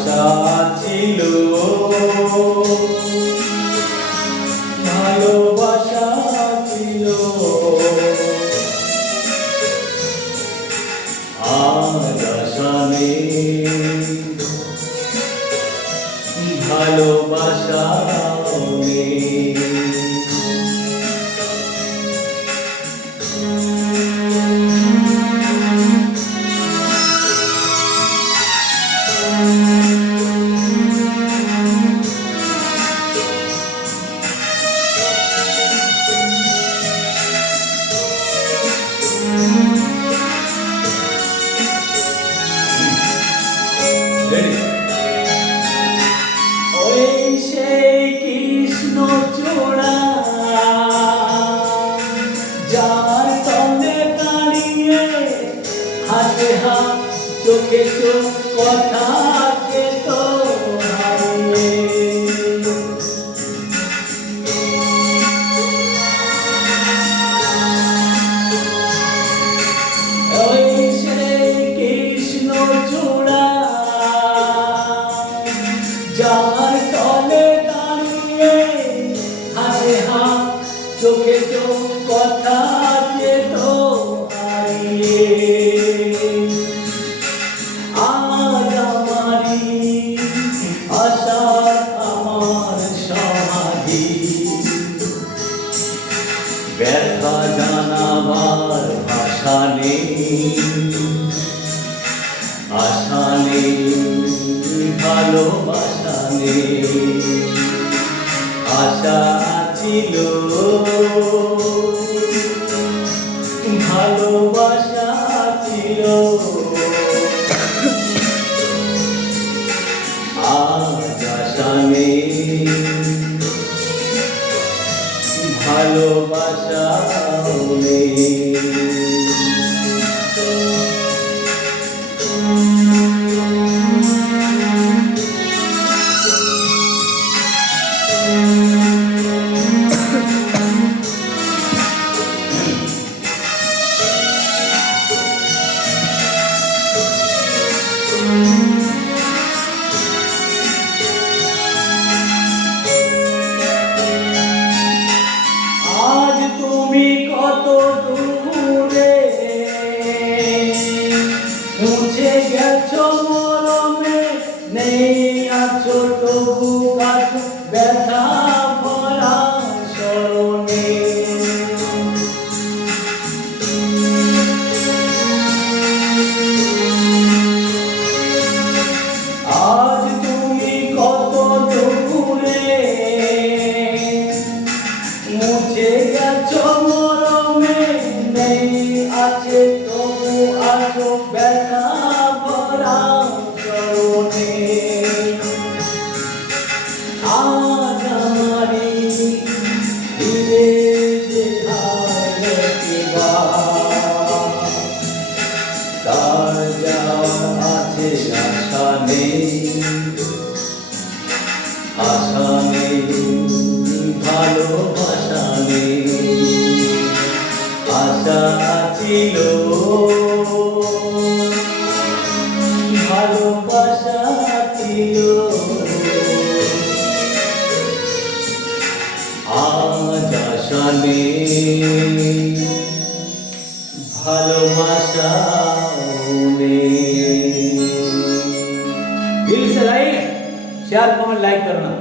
আশা ছিল, ভালোবাসা ছিল, আজ আশা নেই, ভালোবাসা নেই। ওই সেই কৃষ্ণচূড়া যার তলে দাঁড়িয়ে হাতে হাত চোখে চোখ কথা যেত হারিয়ে। ওই সেই কৃষ্ণচূড়া যার তলে দাঁড়িয়ে হাতে হাত চোখে চোখ কথা যেত হারিয়ে। আজ আমারি আশা আমার সমাধি, ব্যথা জানাবার ভাষা নেই, আশা নেই, ভালোবাসা নেই। আশা ছিল, ভালোবাসা ছিল, আজ আশা নেই, ভালোবাসা নেই। আজ তুমি কত দূরে মুছে গেছো মরমে, নেই আছো তবু কাছে ব্যথা ভরা স্মরণে। আজ তুমি কত দূরে মুছে গেছো মরমে, নেই আছে তবু আছো ব্যথা ভরা স্মরণে। আজ আমারি ফিরে যেতে একবার, তার যাওয়ার আছে আশা নেই, আশা নেই, ভালোবাসা নেই। আশা ছিল, ভালোবাসা ছিল, আজ আশা নেই, ভালোবাসা नेই। दिल से लाइक शेयर कमेंट लाइक करना।